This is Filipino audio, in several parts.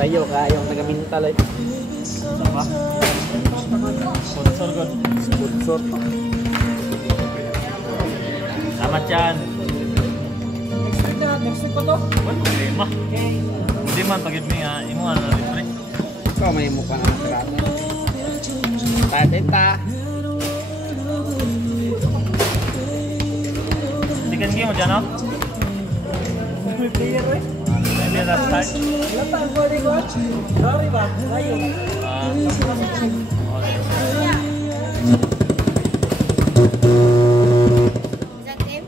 Sa'yo ka, yung taga-mental eh. Sama? Sponsor ko. Sponsor. Salamat yan. Next week pa to? Wala problema. Hindi man, pag-give me nga, imo nga na libre. Ikaw may mukha na nakarata. Tata. Hindi ka mo dyan, no? Player eh. Maybe last time. Wala pa ang body ko. Sorry ba? Layo. Okay. Is that him?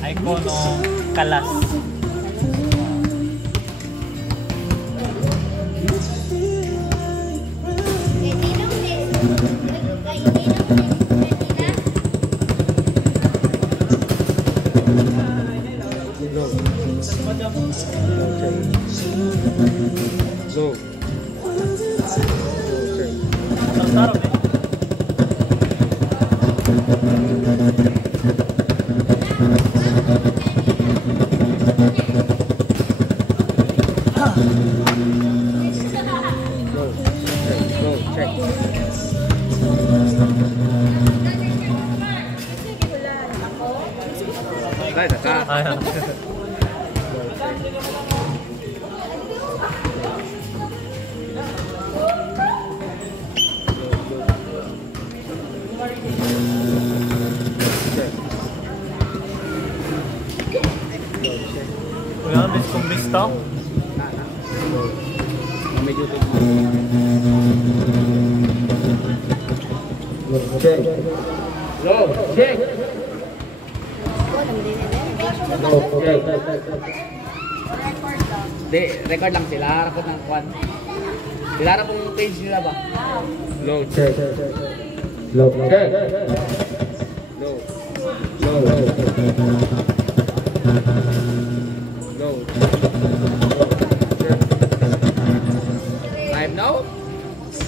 Icono Kalas. Go. Sarap eh. Go. Check. Dai, ka. Ayan. Wala, bis kong lista. Medyo check. Low, check. Low, check. Di, record lang sila. Harapot ng kwan. Sila harap yung page nila ba? Low, check. Low, check. Low. Low. Low. Time now?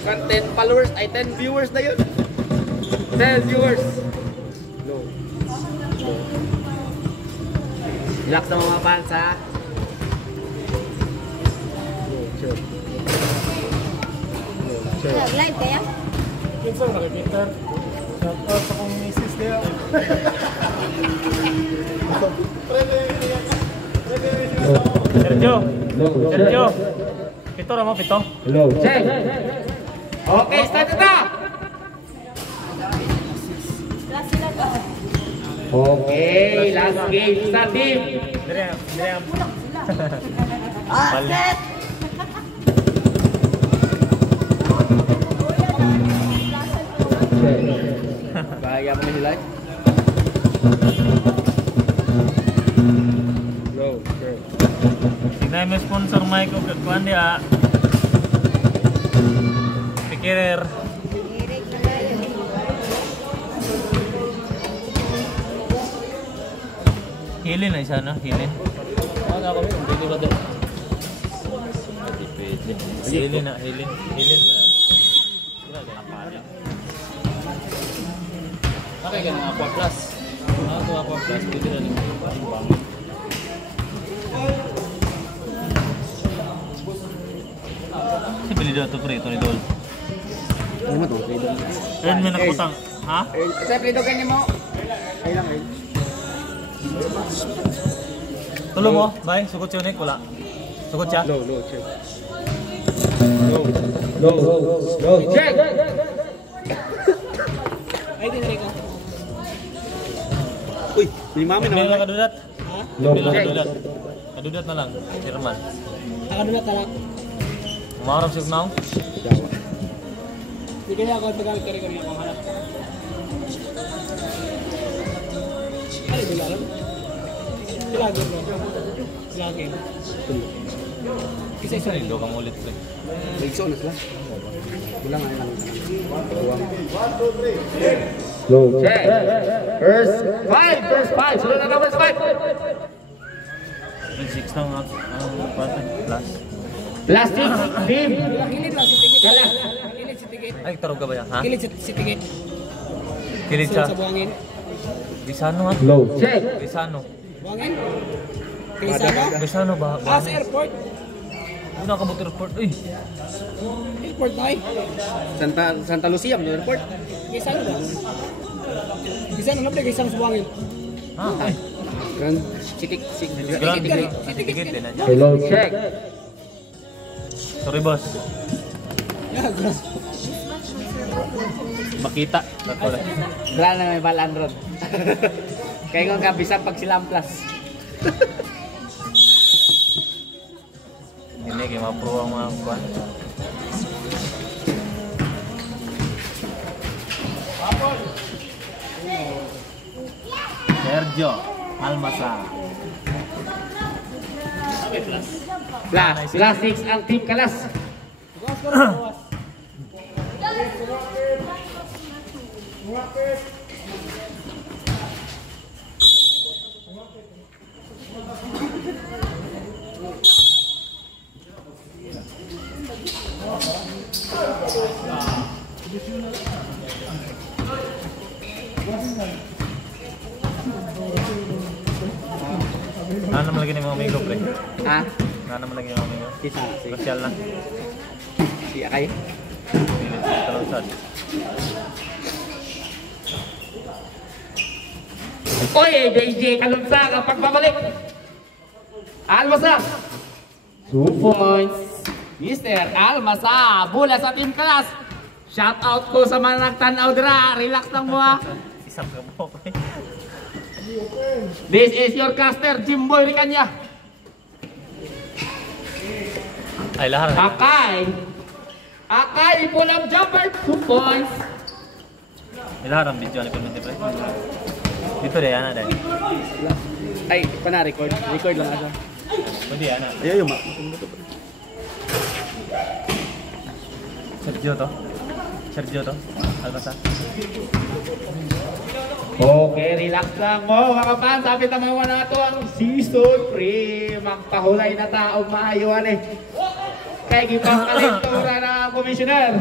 10 followers, ay 10 viewers na yun. 10 viewers. Low. Low. Relax na mga fans ha. Low, check. Low, check. Live kaya? Kinsa na kay Peter. Shout out sa kong misis niya. Sergio. Sergio. Pito ra mo, pito. Low, check. Okay, start na! Last sila to. Okay, last game sa team. Dire. Set! Bahaya mo nila. Low, check. Tignan mo sponsor Mike ko kuan dia. Pikirer. Hilin na isa no, hilin. Ano kami? Dito ba din? Hilin na, hilin na. Okay, ganun Aqua Plus. Ito Aqua Plus, pwede na rin. Si bili daw to pre, Tony Dol. Ano mo to? Earn mo na putang. Ha? Sa play doon mo. Ay lang, ay. Tulo mo, bay, sugot siya unik, wala. Sugot siya. Low, check. Low, check! Ay, dinari ko. Uy, may mami Hindi naman. na kadudat. Ha? Hindi na kadudat. Kadudat na lang, Sirman. Nakadula talak. Umarap siya now. Hindi kaya ako tagal kari ko niya kung hanap. Ay, bilaran. Lagi bro. Lagi. Isa nindo kang ulit pre. Ligso na sila. Wala nga lang. Low, check. First five. Sunod na first five. 6 na nga. Pati, plus. Plastic, team. Kilid lang si Tigit. Kala. Kilid si Tigit. Ay, tarong ka ba yan, ha? Kilid si Tigit. Kilit siya. Sa buhangin. Bisano nga. Low, check. Bisano. Buhangin. Kilisano. Bisano ba? Ah, sa airport. Yun ang kabuto report. Uy! Airport na eh. Santa Lucia, may airport. Kaysa ano ba? Kaysa ano na pala kaysang subangin. Ah, okay. Grand City. Titigit din na dyan. Hello, check. Sorry, boss. Yeah, grass. Makita. Tatlo lang. Grand na may balaan ron. Kaya kung kabisa pag sila ang plus. Hindi, kayo ma-pro ang mga kuwan. Sergio Almasa. Plus 6 ang team Kalas. Ano naman lagi ng mga amigo, pre? Ha? Ano naman lagi ng mga amigo? Isa. Social lang. Si Akay. Pilit sa talusad. Oy, DJ Kalumsa ang pagbabalik. Almasa. 2 points. Mr. Almasa, bula sa team Kalas. Shout out ko sa mga nagtanaw dira. Relax lang mo ha. Isang ka mo, pre. This is your caster, Jimboy Ricanya. Ay, lahar. Akay, pull up jumper, 2 points. Ay, lahar ang video ni Pulmente, pre. Dito deh, ana deh. Ay, pa na record. Record lang asa. Pwede, ana. Ayaw yung Sergio to. Sergio to. Almasa. Okay, relax lang mo mga fans. Sabi tamawa na ito ang season 3. Magpahulay na taong maayuan eh. Kaya gipangkalintura na ang commissioner.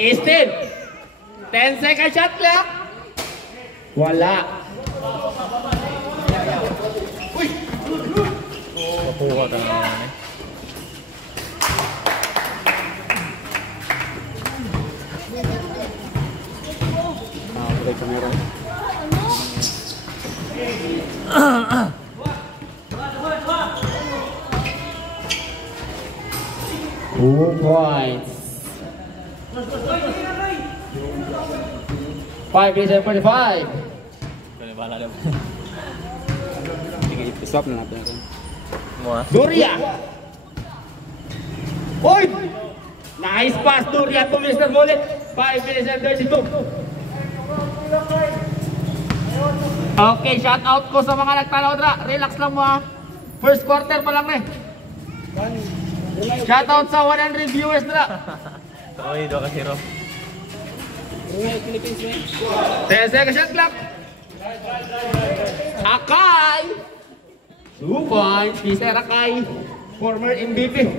Easton, 10 second shot clock. Wala. Papuha ka naman eh. Play camera. Two points. 5 is 45. Kaya bahala daw. Sige, stop na natin. Mo ha? Duria! Oy! Nice pass, Duria to Mr. Bullet. 5 minutes and 32. Okay, shout out ko sa mga nagtanaw dra. Relax lang mo ha. First quarter pa lang eh. Shout out sa 100 viewers dra. Uy, 2-0. 10 seconds shot clock. Akay! 2 points. Mr. Akay. Former MVP.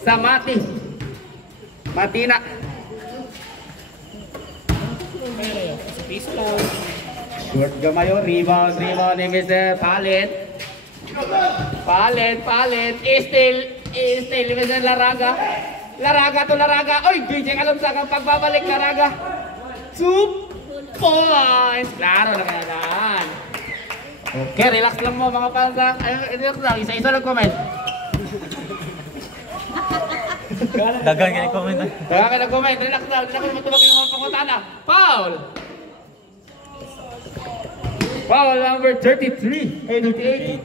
Sa Matina. Short gamayo. Rebound ni Mr. Palit. Still ni Mr. Laraga. Laraga. Oy, DJ Kalumsa ang pagbabalik. Laraga. 2 points. Klaro na kaya daan. Okay, relax lang mo mga fans ha. Relax lang. Isa-isa lang comment. Dagan ka ni comment. Kaya ka nag-comment. Relax lang. Hindi na ko matulog yung mga pangutana. Foul! Foul number 33. 38.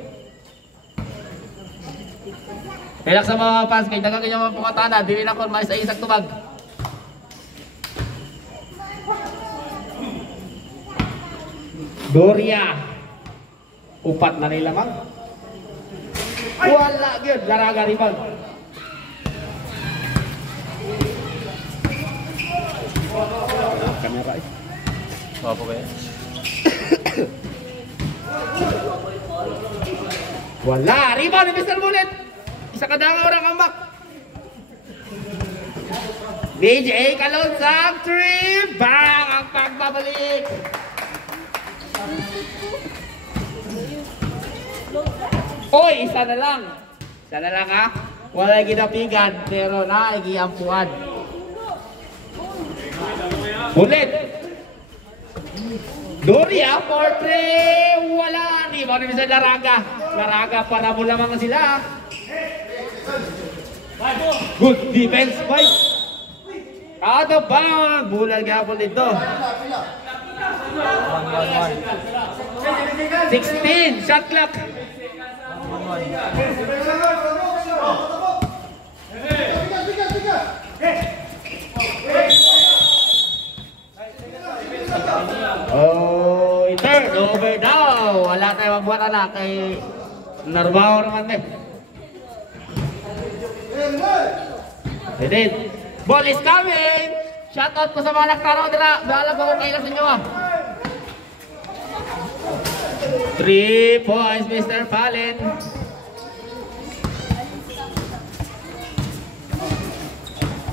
Relax sa mga fans. Kaya dagan yung mga pangutana. Dili na ko isa-isang tubag. Doria. Upat na nila mang. Wala gyud. Laraga rebound. Kamera eh. Wapo kayo. Wala. Rebound ni Mr. Bullet. Isa ka daw orang kambak. DJ Kalumsa 3. Bang ang pagbabalik. Oy, isa na lang ha. Wala ginapigan, pero naigiampuan. Ulit. Doria, 4-3. Wala. Di ba namin sa Laraga? Laraga para mo lamang na sila. Good defense, fight. Out of bound. Bulag yapon dito. 16. Shot clock. Oh, turnover daw. Wala tayong magbuhat anak kay Narbaho naman eh. Edit. Ball is coming. Shout out ko sa mga naktaraw dira. Bahala ko kung kailan sa inyo ah. 3 points, Mr. Palen.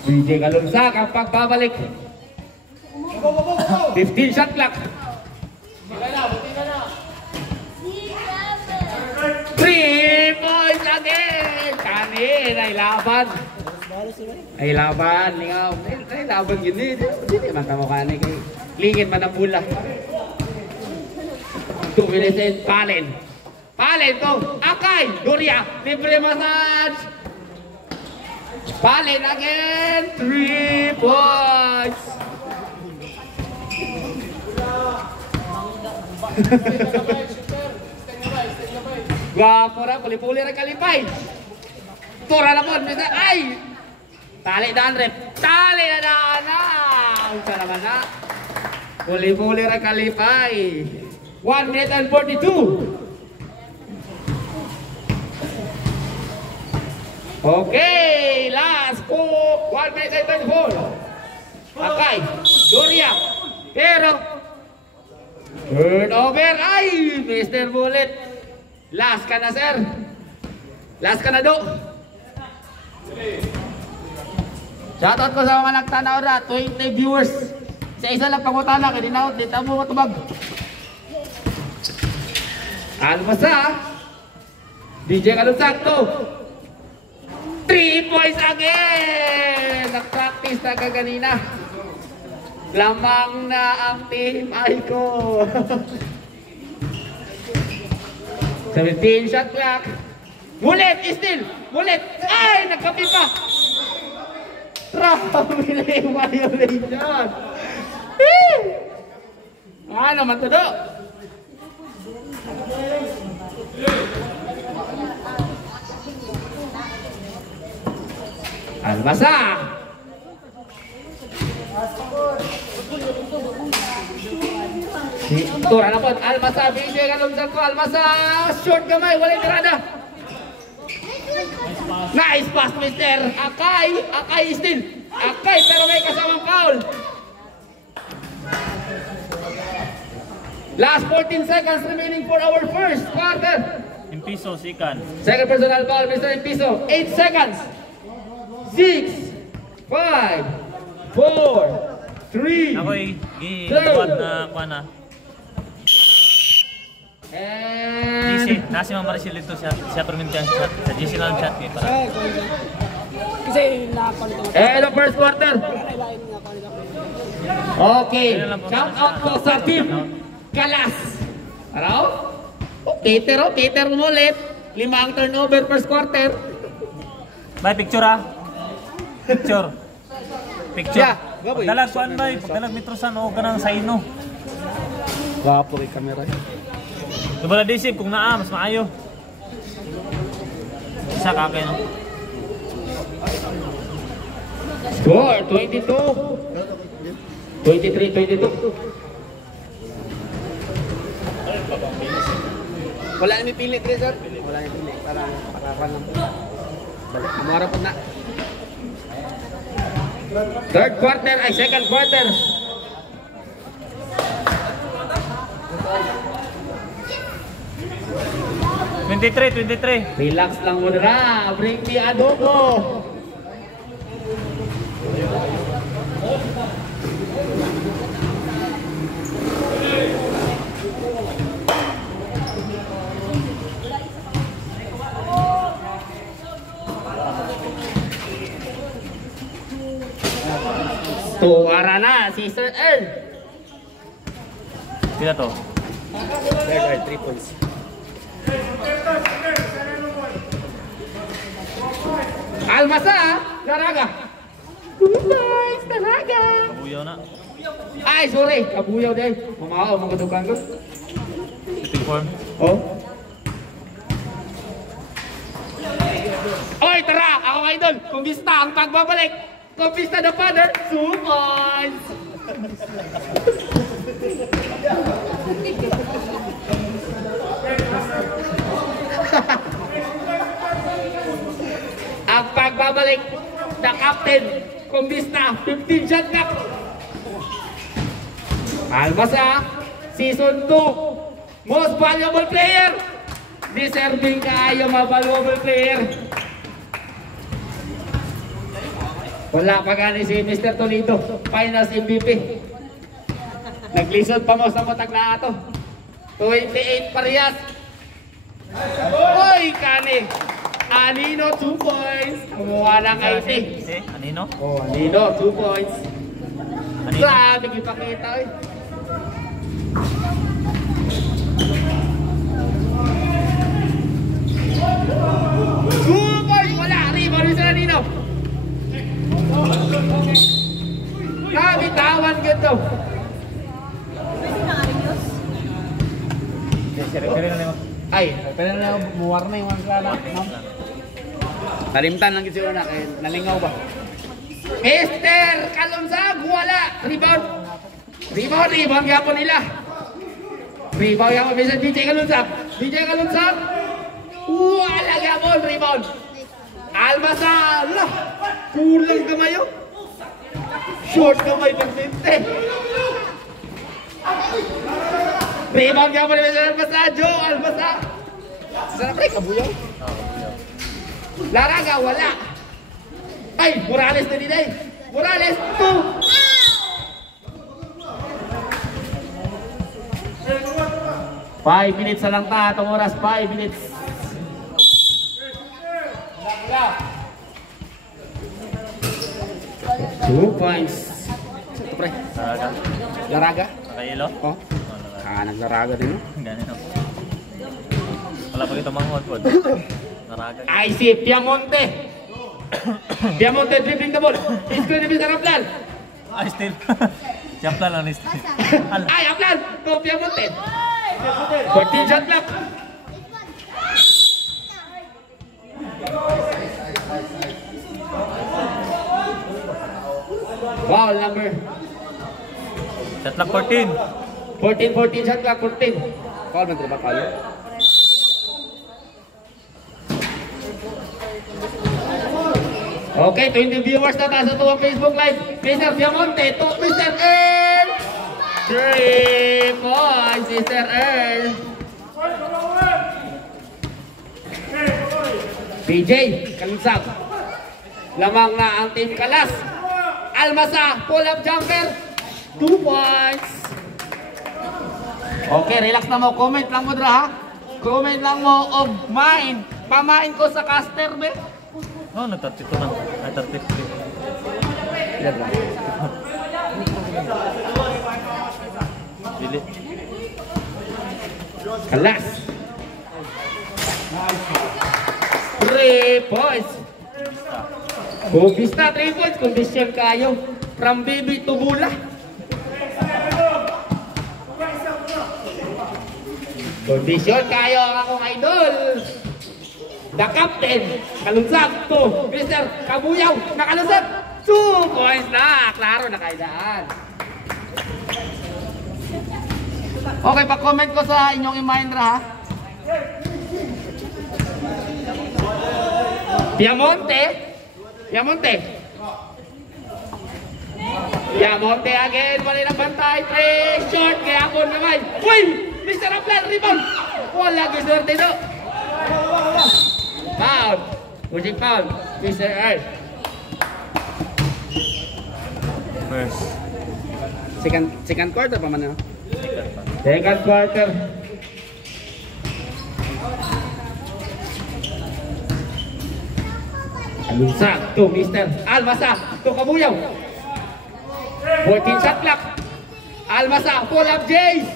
DJ Galunsak ang pagbabalik. 15 shot clock. 3 points again. Kanin ay laban. Ay laban. Lingaw. Ay laban gini. Hindi man tamo kanin kay lingin man ang bula. 2 minutes in. Palen. Palen to. Akay. Doria. Libre massage. Palen again. 3 points. Gwapo na, puli-puli rin kalipay. Tura na po, ay! Tali na, Andre. Tali na na! Unsa naman na? Puli-puli rin kalipay. 1 minute and 42. Okay, last po. 1 minute and 24. Akay, Doria. Pero, turnover. Ay, Mr. Bullet. Last ka na, sir. Last ka na, do. Shoutout ko sa mga nagtanaw na. 20 viewers. Isa lang pangutana. Kaya di na mo matubag. Almasa. DJ Kalunsak to. 3 points again. Nag-practice na kaganina. Lamang na ang team. Ay ko. 17 shot clock. Mulit, still. Mulit. Ay, nagkapi pa. Family violation. Ano man to do? Almasa. Tura na po, Almasa, BJ Galunsak ko, Almasa, short gamay, walang tirada. Nice pass, Mr. Akay, Akay still. Akay, pero may kasamang foul. Last 14 seconds remaining for our first quarter. Impiso, sikan. Second personal foul, Mr. Impiso. 8 seconds. 6, 5, 4, 3, Ako'y gibuhat na kuha na. and... GC, nasi Mang Maricel dito siya perminti ang chat. Sa GC na ang chat eh. Para. Kasi nakakulit ako. And the first quarter. Okay. Shout out po sa team Kalas. Araw? Peter mo ulit. 5 ang turnover first quarter. Bye, picture ah. Picture. Picture. Yeah. Pagdalag kuan ba? Pagdalag metrosan o ganang sa ino. Wapo kay kamera. Tubala disip kung naa, mas maayo. Isa kakay no. Score 22. 23-22. Wala nang pili dre sir. Wala nang pili para lang. Balik mura po na. Third quarter ay second quarter. Relax lang muna. Bring the adobo. Tuwara na si Sir Earl. Sila to. Third, 3 points. Almasa, Daraga. 2 points, Daraga. Kabuyaw na. Ay, sorry. Kabuyaw din. Mamakaw, magkatukan ko. Shooting form. Oh. Oy, tara! Ako idol! Kumbista ang pagbabalik! Kumbista the father! 2 points! Ang pagbabalik, the captain, Kumbista, 15 shot clock. Almasa, season 2, most valuable player. Deserving kayo mga valuable player. Wala pa gani si Mr. Toledo, Finals MVP. Naglisod pa mo sa matag na ato. 28 parehas. Oy, kani. Anino 2 points. Kumuha ng 80. Anino? Oh, Anino 2 points. Anino? Grabe, ipakita eh. Wala! Rebound yung sa Anino. Kabitawan gito. Ay, Pero na buwar na yung mga lala. Nalimtan lang kasi una kaya nalingaw ba? Mr. Kalonsag, wala. Rebound. Rebound yapon nila. Rebound yapon bisa DJ Kalonsag. DJ Kalonsag. Wala yapon rebound. Almasal. Kulang kamay yun. Short kamay persente. Rebound yapon nila sa Almasal. Joe Almasal. Sarap rin, kabuyaw. Laraga, wala. Ay, Morales na din eh. Morales, 2. 5 minutes na lang ta. Itong oras, 5 minutes. Two points. Ito pre. Naraga. Laraga. Nakayelo? Oh. Naglaraga din. Ganyan o. Wala pa kita mga hotpot. Naraga. Ay, si Piamonte. Piamonte dribbling the ball. Screen ni Mr. Aplan. Ay, still. Siyempre lang ni still. Ay, Aplan. To Piamonte. 14 shot clock. Foul number. Shot clock 14. 14 shot clock, 14. Call man ba kayo? Okay, 20 viewers na tayo sa tuwang Facebook Live. Mr. Piamonte to Mr. Earl. 3 points, Mr. Earl. PJ, Kalunsag. Lamang na ang team Kalas. Almasa, pull-up jumper. 2 points. Okay, relax na mo. Comment lang mo dra ha. Comment lang mo of mine. Pamain ko sa caster be. Oh, nag-32 na. Ay, 33. Ilan lang? Dili. Kalas. 3 points. Bubis na 3 points. Kondisyon kayo. From baby to bula. Kondisyon kayo ang akong idol. The captain. Kalunsag to Mr. Kabuyaw. Nakalunsag. 2 points na. Klaro na kaidaan. Okay, pa-comment ko sa inyong Imahindra ha. Piamonte. Piamonte. Piamonte again. Wala na bantay. 3 short. Kaya ako naman. Uy! Mr. Aplan, rebound. Wala gusto dito. Foul. Pushing foul. Mr. Earl. First. Second quarter pa man na. Second quarter. Alunsag to Mr. Almasa to Kabuyaw. 14 shot clock. Almasa, full up Jays.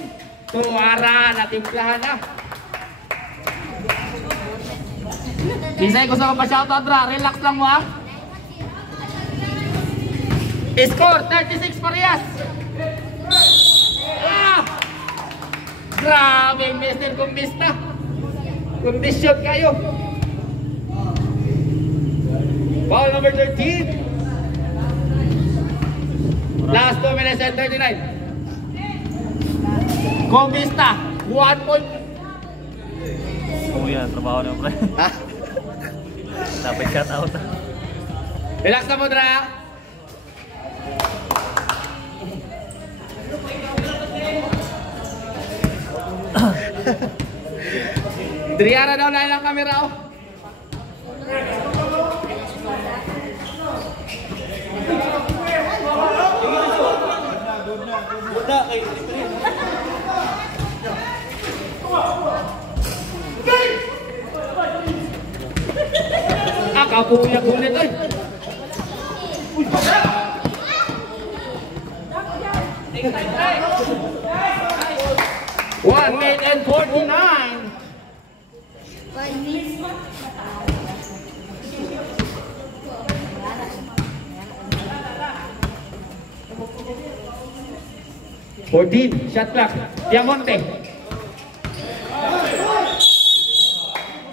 Tuwara, natimplahan na. Isay ko sa mapashoutout ra, relax lang mo ha. Score, 36 parehas. Ah! Grabe, Mr. Kumbista. Kondisyon kayo. Foul number 13. Last 2 minutes and 39. Kumbista, 1 point. Oh yan, trabaho niyo pre. Ha? Dapat cut out. Relax na mo, Dra. Driara daw na ilang kamera, oh. Kapuya-pulit ay. 1 minute and 49. Shot clock. Diamonte.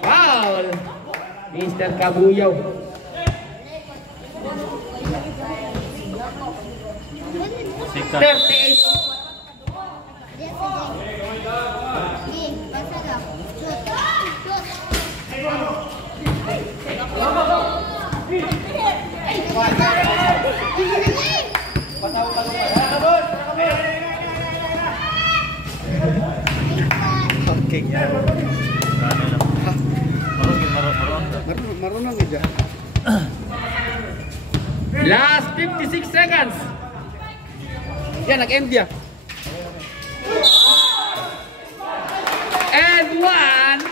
Foul. Mr. Kabuyaw. Sikat. 38. Okay. Marunong aja. Last 56 seconds. Yan, nag-end dia. And 1.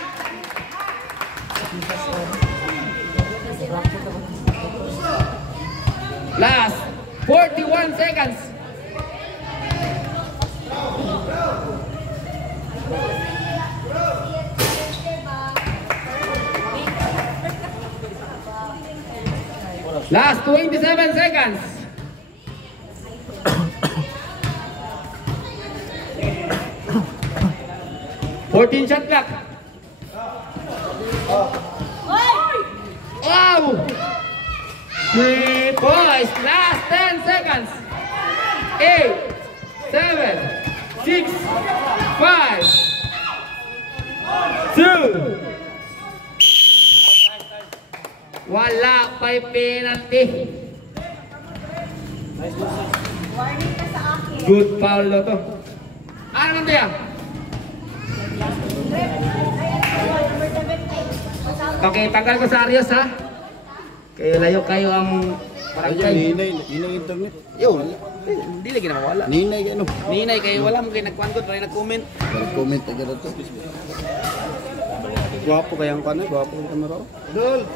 Last 41 seconds. Last 27 seconds. Fourteen shot clock. Wow! 3 points. Last 10 seconds. 8, 7, 6, 5, 2. Wala pa'y penalty. Good foul na to. Ano naman tayo? Okay, tanggal ko sa Arios ha. Kaya layo kayo ang barangay. Ninay internet. Yo, hindi lagi na mawala. Ninay kayo no. Ninay kayo wala mo kayo nagkwangkot, wala nag-comment. Comment agad ito. Gwapo kayang kanay, gwapo yung kamera. Dol!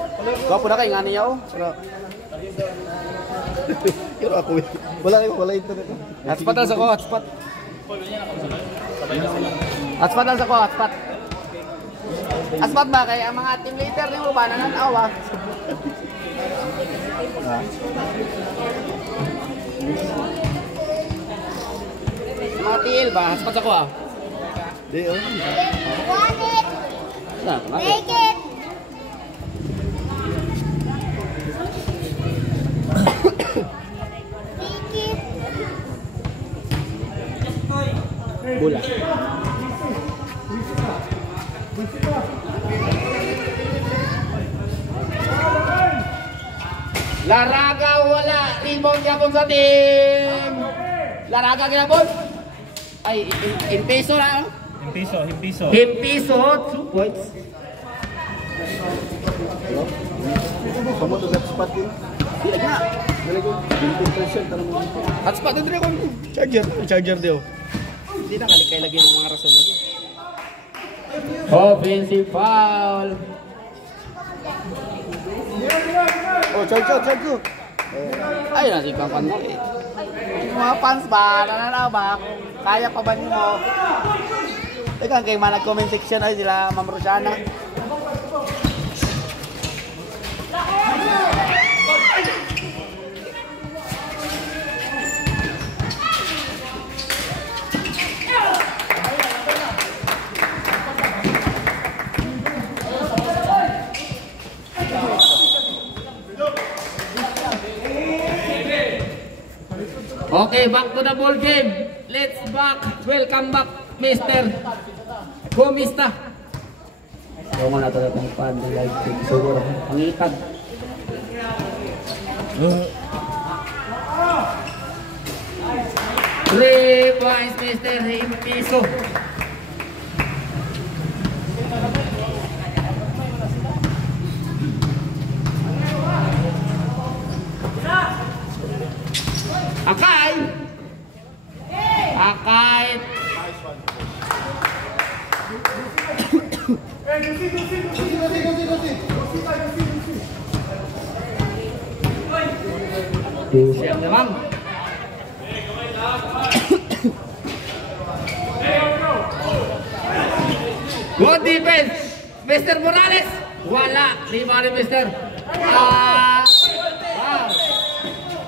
Gwapo na kayo nga niya oh. Pero ako, wala internet. Hotspot lang sa ko, hotspot. Hotspot lang sa ko, hotspot. Hotspot ba kaya ang mga team leader ni mo ba nananaw ah? Mga TL ba? Hotspot sa ko ah. Di oh. Want it? Take it. Take it. Bola. Laraga wala. Rebound yapon sa team. Laraga ginapon. Ay, in peso na. Himpiso. In peso, 2 points. Kamu tuh hotspot yun. Hindi na. Dali ko, 20% tanong mo. Hotspot na din ako. Charger dio. Hindi na kalikay lagi ng mga rason lagi. Offensive foul. Oh, charger. Ay, nasi kapan mo eh. mga fans ba? Nananaw ba? Kung kaya pa ba niyo mo? Teka, kay mga nag-comment section ay sila Ma'am Rosana. Okay, back to the ball game. Let's back. Welcome back, Mr. Gomista. So, mga nato itong fan live stream. Siguro, pangitag. Three points, Mr. Himpiso. Akay! Akay! Siap memang. Good defense, Mr. Morales. Wala, lima rin Mr. Wow.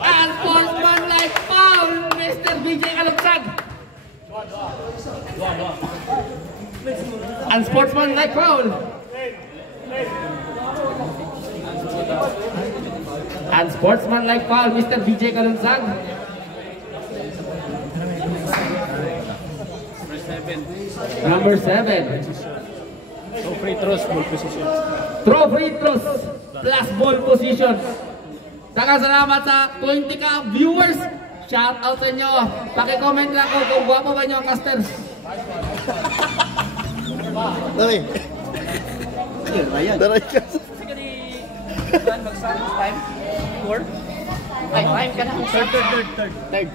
Unsportsmanlike foul, Mr. BJ Kalugsag. Unsportsmanlike foul. Unsportsmanlike foul, Mr. BJ Kalugsag. Number 7. So free throws, ball position. Throw free throws plus ball position. Daghang salamat sa 20 ka viewers. Shout out sa inyo. Paki-comment lang kung gwapo ba nyo ang casters. Dali. Daray ka. Sige ni Juan time. 4? Ay, time ka na. Third.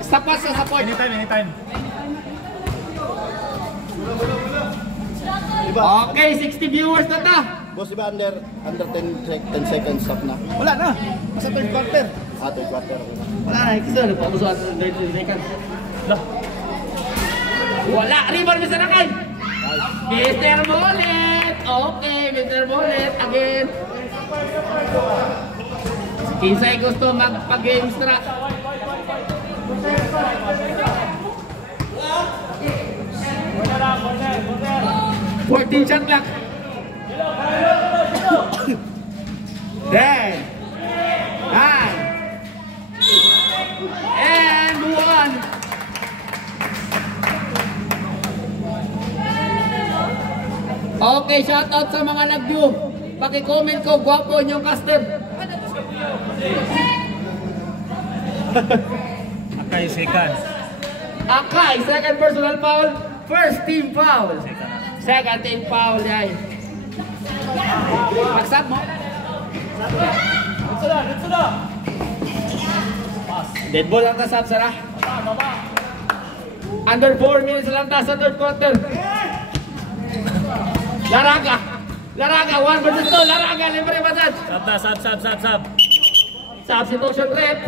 Sapat sa support. Anytime. Okay, 60 viewers na ta. Boss, di ba under 10 seconds stop na? Wala na. Sa third quarter. Third quarter. Wala na, ikisa. Nagpapusuan sa 30 seconds. Wala, rebound Mr. Nakay. Mr. Bullet. Okay, Mr. Bullet. Again. Kinsay gusto magpag-game stra. Corner. 14 shot clock. Then 9 and 1. Okay, shout out sa mga nag-view. Paki-comment ko, gwapo yung caster. Akay second. Akay, second personal foul. First team foul. Second team foul, yay. Magsab mo. Dead ball ang kasab, Sarah. Under 4 minutes lang tayo sa third quarter. Laraga. 1 versus 2. Laraga, libre batad. Sab. Substitution rep.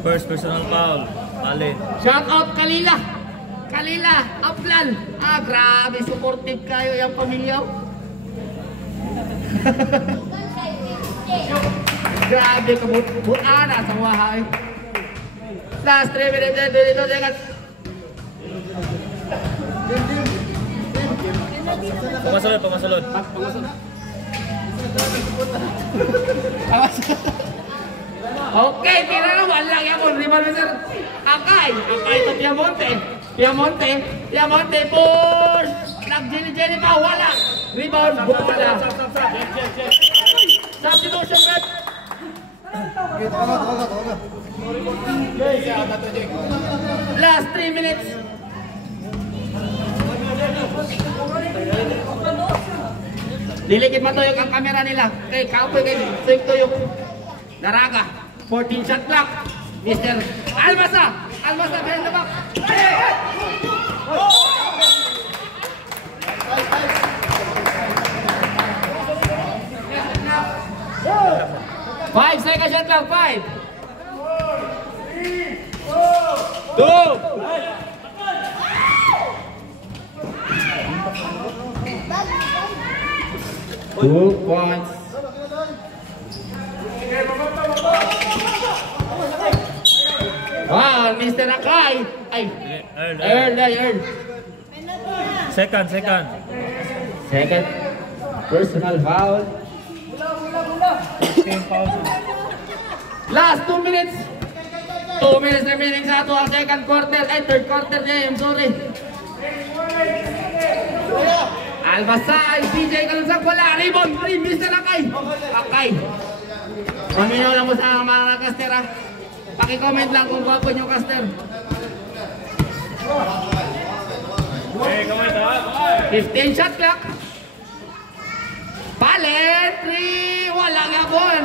First personal foul. Alin. Shout out Kalila, Aplan. Grabe, supportive kayo yung pamilya. Grabe, kabut-ana sa wahay. Last 3 minutes, dito, seconds. Pamasulod. Okay, tira naman lang yan. Rebound Mr. Akay to Piamonte, push. Nag-jelly pa, wala. Rebound, bola. Substitution rep. Last 3 minutes. Dilikit matuyog ang kamera nila. Kay kapoy kay Sing tuyog. Laraga, 14 shot clock. Mr. Almasa behind the back. 5 seconds second shot lang. 5, 2. 2 points. Wow, Mr. Akay. Ay, Earl. Second. Second personal foul. Last 2 minutes. 2 minutes remaining sa ato ang second quarter. Ay, third quarter niya. I'm sorry. Albasay, CJ Kalunsag, wala. Rebound, Mr. Akay. Akay. Maminaw lang mo sa mga caster ha. Paki-comment lang kung gwapo nyo caster. 15 shot clock. Palen, 3, wala gapon.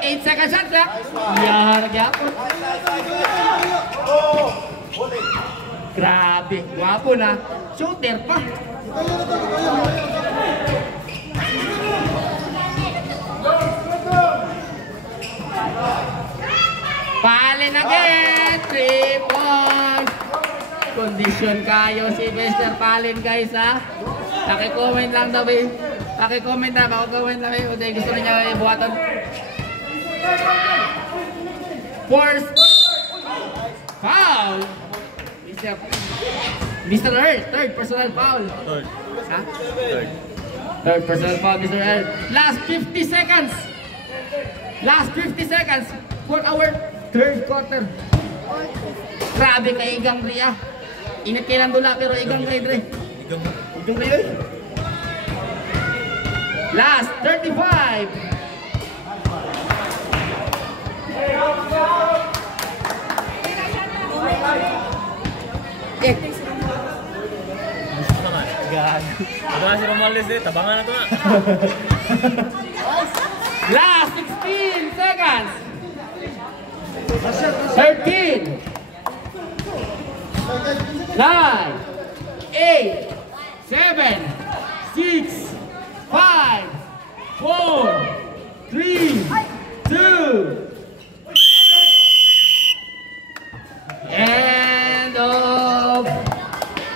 8 second shot clock. Yar gapon. Grabe, gwapo na. Shooter pa. Palen again, 3 points. Condition kayo si Mr. Palen guys ha. Paki-comment lang daw eh. Paki-comment na, paki-comment lang eh. Kung gusto niya ibuhatan. Force foul. Mr. Earl, third personal foul. Ha? Third personal foul, Mr. Earl. Last 50 seconds. Last 50 seconds for our third quarter. Grabe kay Igang Ria. Init kailan dula pero Igang Ria Dre. Igang Ria. Last 35. Udah si Romales deh, tabangan na to na. Last 16 seconds. 13. 9, 8, 7, 6, 5, 4, 3, 2. End of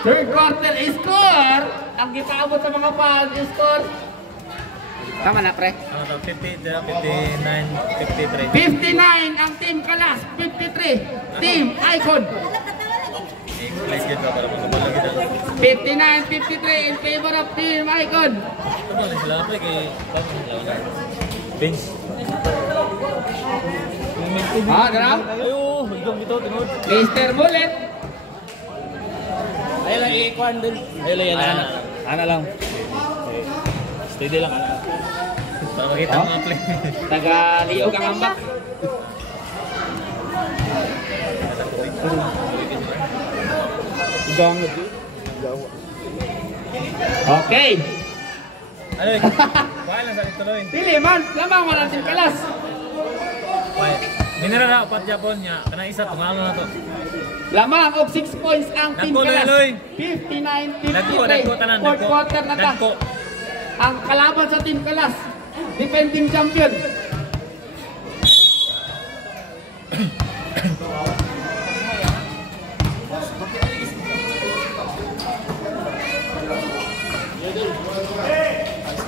third quarter score. Ang gipaabot sa mga fans score. Tama na pre. 50, 59, 53. 59 ang Team Kalas, 53 Team Icon. Let's get para magkabala kita. 59-53 in favor of Team Icon. Ano na sila pre kay bench. Dara. Ayo, higong ito tinod. Mr. Bullet. Ayun lang, i-kwan din. Ayun lang yan. Ana lang. Steady lang ana. Para makita ang mga play. Taga-liog ang ambak. Okay. Ano eh? Kuha lang sa ituloy. Dili man, lamang mo lang Team Kalas. Minira na upat Japon niya. Kana isa tungalo na to. Lamang og 6 points ang Team Nagko, Kalas. Loy. 59-53. Tanan. Fourth quarter na ta. Nagko. Ang kalaban sa Team Kalas, defending champion.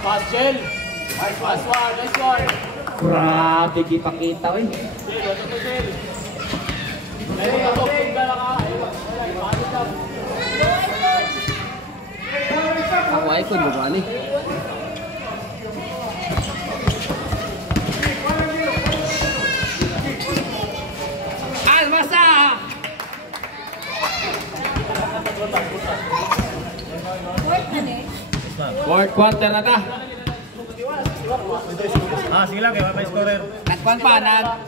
Pastel. Nice one. Grabe gipakita eh. Ako ay kun mo gani. Almasa. Fourth quarter na ta. Sige lang kay may scorer. Nagpan pa,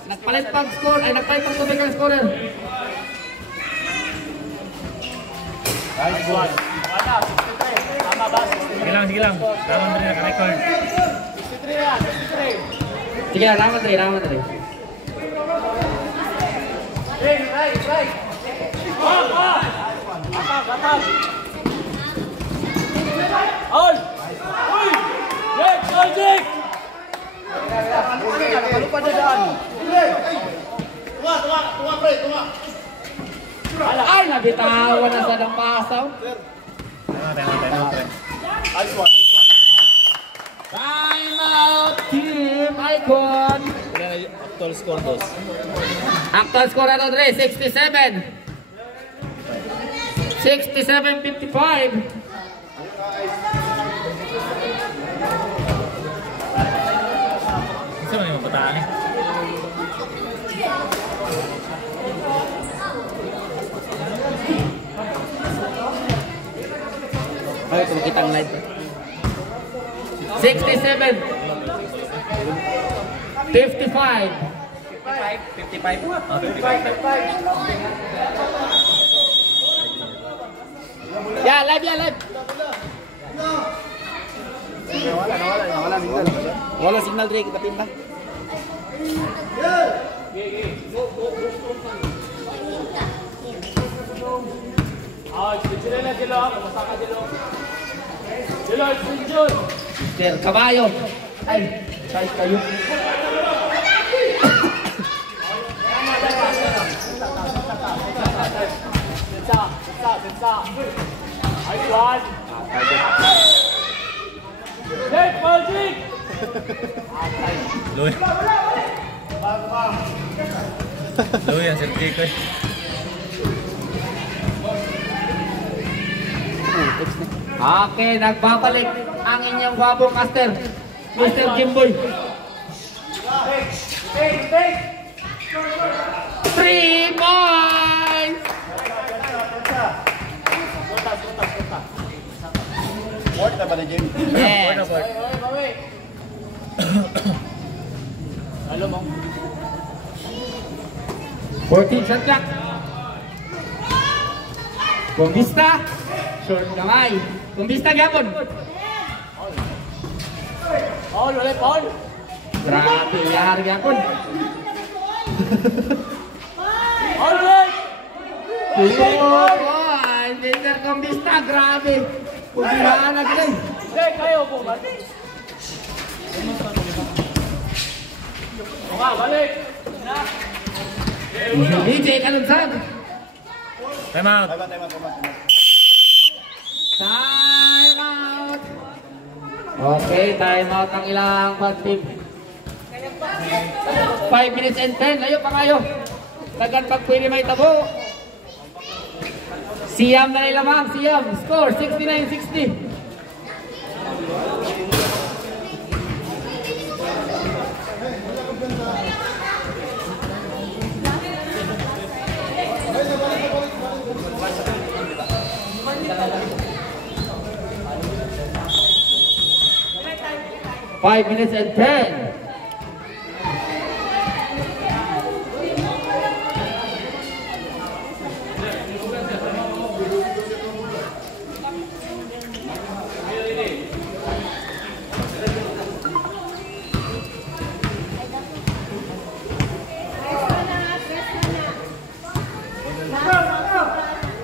nagpalit pag score, ay nagpalit pag tubig ang scorer. Nice one. Tama ba? Sige lang. Tama na rin naka-record. 63 yan, 63. Sige, ramat rin. Right. Atag. All. Uy! Yes, Logic! Nakalupad na daan. bitawan na sa ng pasaw. Time out, Team Icon. Actual score dos. Actual score ano dre, 67. 67-55. Saan mo yung mapataan eh? Ay, kumakita ang live. 67. 55. 55. Yeah, live, yeah, live. Nawala signal. Wala signal Dre, kita pinta. Sir, kabayo. Ay, size kayo. Luy. Luy ang selfie ko eh. Okay, nagbabalik ang inyong gwapong caster, Mr. Jimboy. 3 points! Yes. 14 shot clock. Kumbista. Short kamay. Kumbista gapon. Paul, wala Paul. Grabe, yar gapon. Paul, wait. Ay, Mr. Kumbista, grabe. Pugilaan na ganun. Hey, kayo po ba? Balik. DJ Kalunsad. Time out. Time out. Okay, time out ang ilang team. 5 minutes and 10. Layo pa kayo. Tagan pag pwede may tabo. Siyam na ilamang. Siyam. Score 69-60. Five minutes and 10.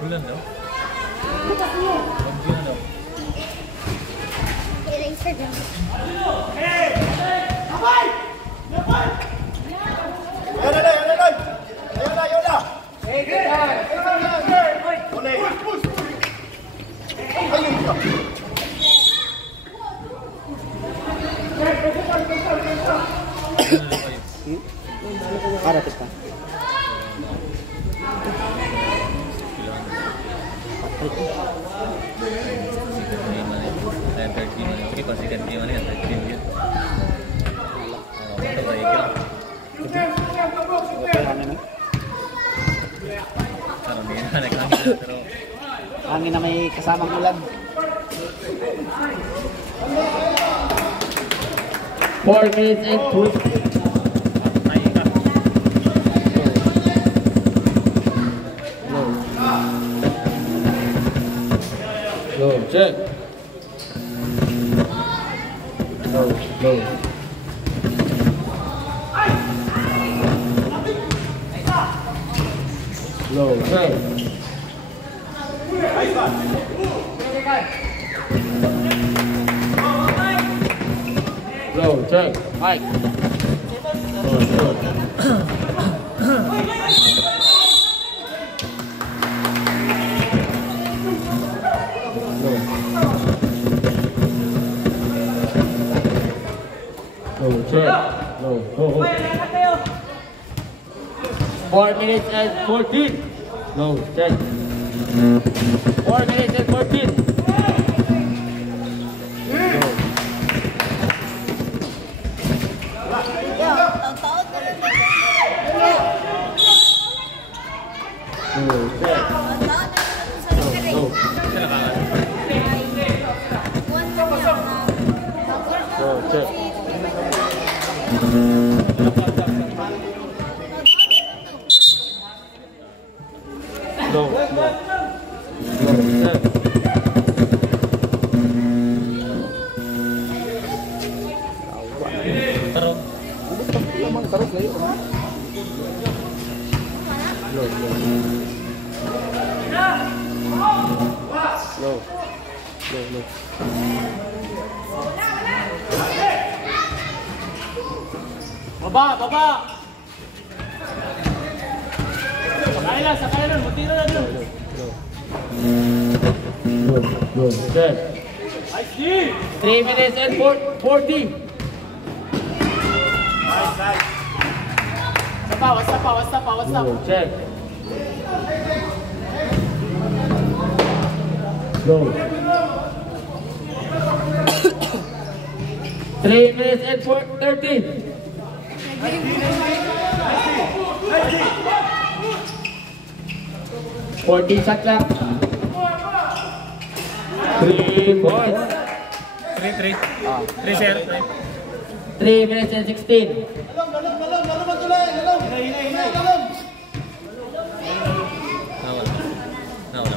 Bulan daw. Eraser dyan. Karatis pa. Pasikan gimana ya? Hangin na may kasamang ulan. 4 minutes and 2. Go, check. Go, go. Go, check. Go, check. Mike. Go, check. Go, check. Go, go, go. 4 minutes and 14. Go, check. 4 minutes and 14. Baba! Sakay lang, matira na dun. Go, check. I see! 3 minutes and 40. What's up? Go, check. Go. 3 minutes and 30. 14 shot clock. 3 points. 3, sir. 3 minutes and 16. Nawala.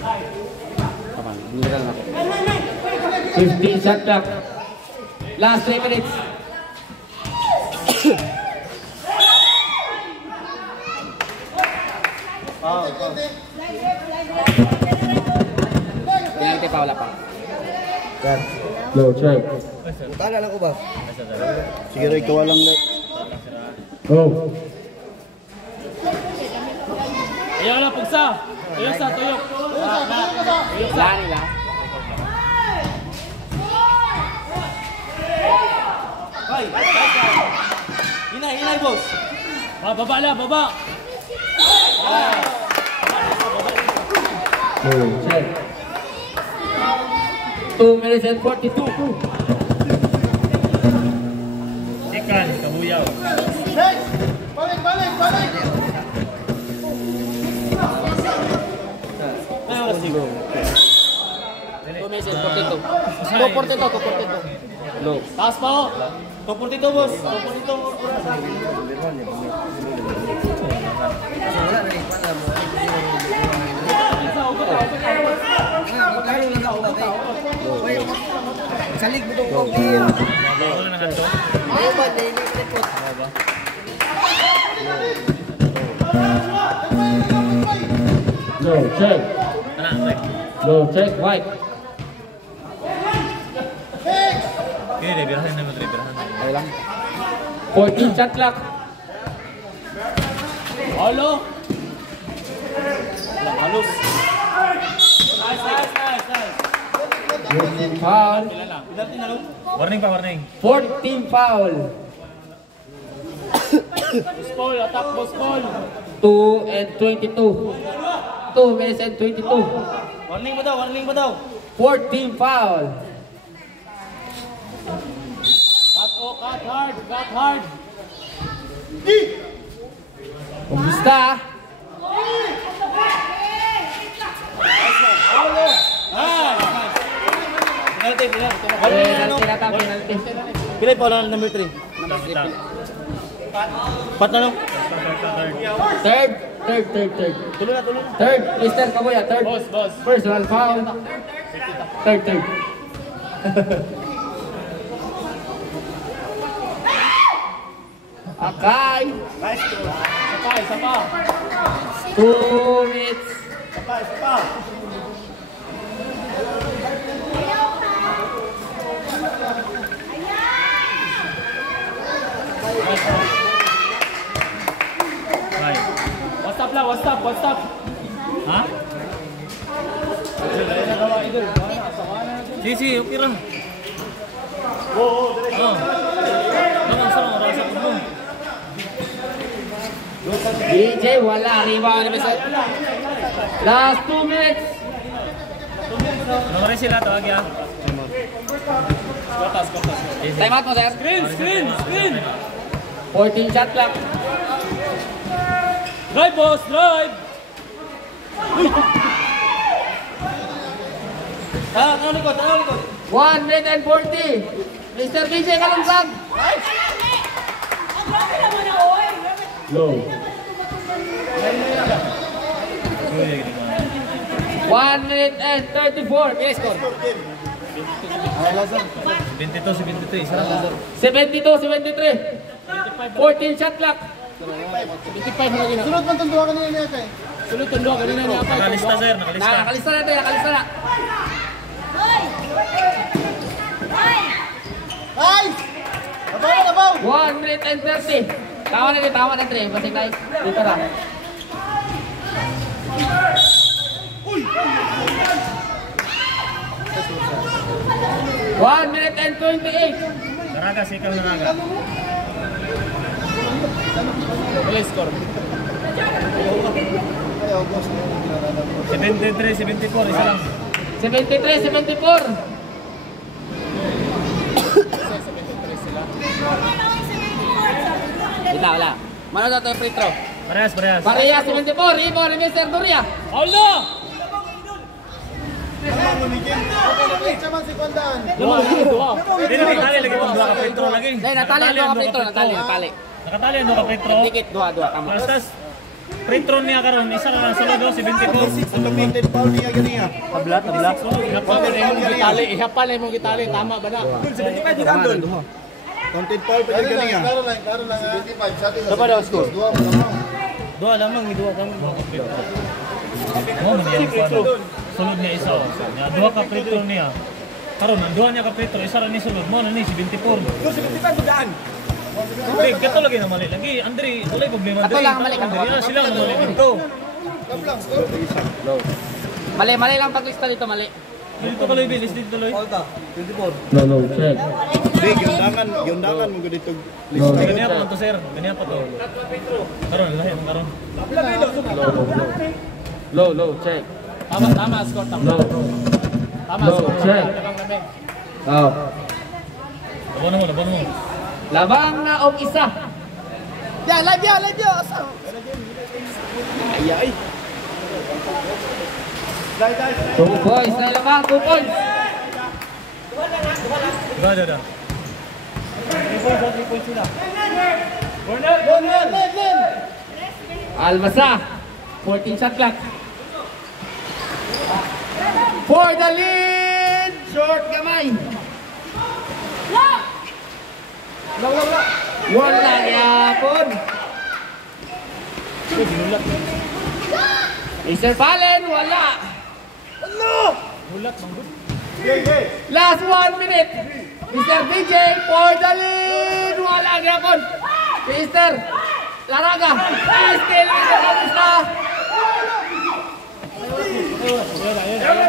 15 shot clock. Last 3 minutes. Hindi pa wala pa. Go, check. Tala lang ko ba? Siguro ikaw lang na. Go. Ayaw lang, pugsa! Tuyok! Wala nila. Hinay, boss. Baba! Go, check. 2 minutes and 42. Ikan, kabuyaw. Balik! Go. 2 minutes and 42. 242. Go. Taas pa ho! 242, boss! 242. Salig mo itong pag-iyon. Ako na nakanto. Ayaw ba? Nailikot. Go, check. Anak. Go, check. White. Ini birahan na birahan. Ayaw lang. 14 shot clock. Halo! Halus. Nice. Foul. Warning. 14 foul. Boss Paul, attack Boss Paul. 2 and 22. 2 minutes and 22. Warning mo daw. 14 foul. Cut hard. Kumusta? Penalty. Pilay pa lang number 3. Pat na no? Third. Tuloy na. Third, Mr. Kabuya, third. Boss. Personal foul. Third. Akay. Isa pa. 2 minutes. What's up? Ha? Si, okay lang. Oo. Sama. DJ, wala. Rebound ni Mr. Last 2 minutes. Ano rin sila to, Agya? Time out mo, sir. Screen! 14 shot clock. Drive, boss! Drive! Tanaw likod. 1 minute and 40. Mr. DJ Kalungsag. Low. 1 minute and 34. Yes, score. 22-73. 72-73. 14 shot clock. Sunod man tunduha kanina niya kay. Sunod tunduha kanina niya kay. Nakalista, sir. Nakalista. Nakalista na tayo, nakalista na. Ay! Abaw! 1 minute and 30. Tawa na 3. Basig na dito na. Uy! 1 minute and 28. Naraga, sikaw Naraga. Play score. 73-74, isa lang. 73-74. Wala. Mano daw tayo free throw? Parehas. Pareha 74. Rebound ni Mr. Doria. Aldo! Hindi na natali lagi itong dua ka free throw lagi. Dahil natali ang dua ka free throw. Natali. Nakatali ang dua ka free throw. Dikit, dua. Tama. Bastas, free throw niya karon isa na lang sulod, 74. Tabla. Ihapal na yung gitali, tama ba na? Content foul pa din kaniya. Dapat daw score. Dua lamang, dua kami. Oh, man yan pa. Sulod niya isa. Dua ka free throw niya. Karon ang dua niya ka free throw, isa ra ni sulod mo na ni 74. Okay, kato lagi na mali lagi. Andre, wala problema Kato lang mali ka. Sila ang mali dito. Mali lang paglista dito, mali. Dito tuloy bilis dito tuloy. No, check. Di, gyundangan mo dito. Ganyan pa to sir. Ganyan pa to. Karon lahi ang karon. Low, check. Tama, score, tama. Low, Score. check. Labang. Oh. Labon mo. Labang na og isa. Yan, live yan. Ay. 2 points na labang, 2 points. Da. Almasa, 14 shot clock. For the lead, short gamay. Wala yapon. Mr. Fallen, wala. Last 1 minute. Mr. DJ for the lead. Wala yapon. Mr. Laraga. Still Mr. Kamusta.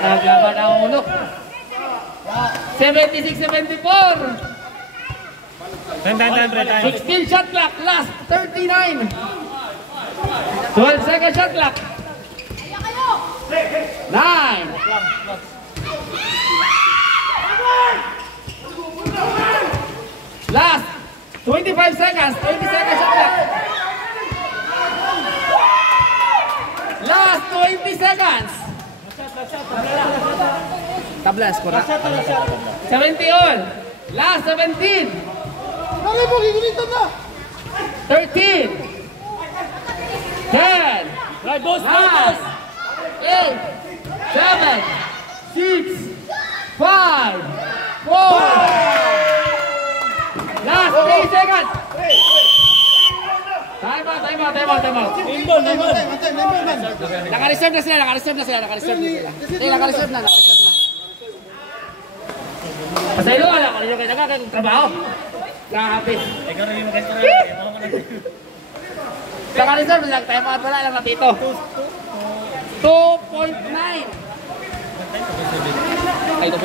Naglaban ang ulo. 76-74. Time. 16 shot clock. Last 39. 12 second shot clock. 9. Last 25 seconds. 20 seconds shot clock. Last 20 seconds. Tabla, score na. 70 all. Last 17. 13. 10. Right boss, 9. 8. 7. 6. 5. 4. Last 3 seconds. Time out. Naka-reserve na sila. Naka-reserve na. Pasaylo ka lang. Kayo kayo nagkakatrabaho. Grabe. Ikaw rin yung mag-extra. Naka-reserve lang. Time out wala lang natito. 2.9. Ay, 2.7.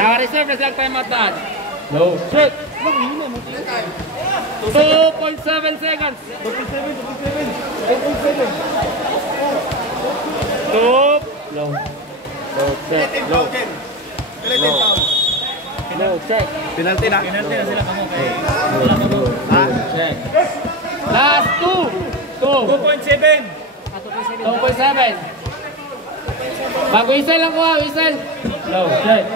Naka-reserve na silang time out daan. Low. Check. 2.7 seconds. 2. Low. Low. Check. Low. Low. Check. Penalty na. Penalty na sila kamo kay. Wala ka mo. Check. Last 2. 2.7. 2.7. Mag-whistle lang ko ha, whistle. Low. Check.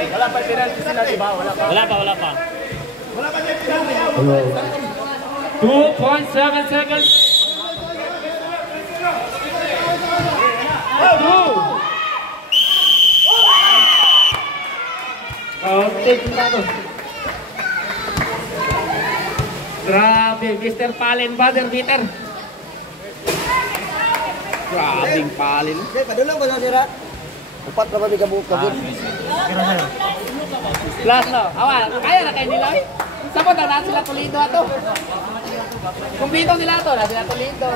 Wala pa penalty sila, di ba? Wala pa. Wala pa. 2.7 seconds. 2. Take na to. Grabe, Mr. Palen Father Peter. Grabing palin. Okay, padulong ba sa sira? Upat na ba may kabukabot? Pero sa'yo. Last no. Awa, kaya na kayo nila eh. Sabot na sila tulido ato. Kumpleto nila ato, na sila tulido.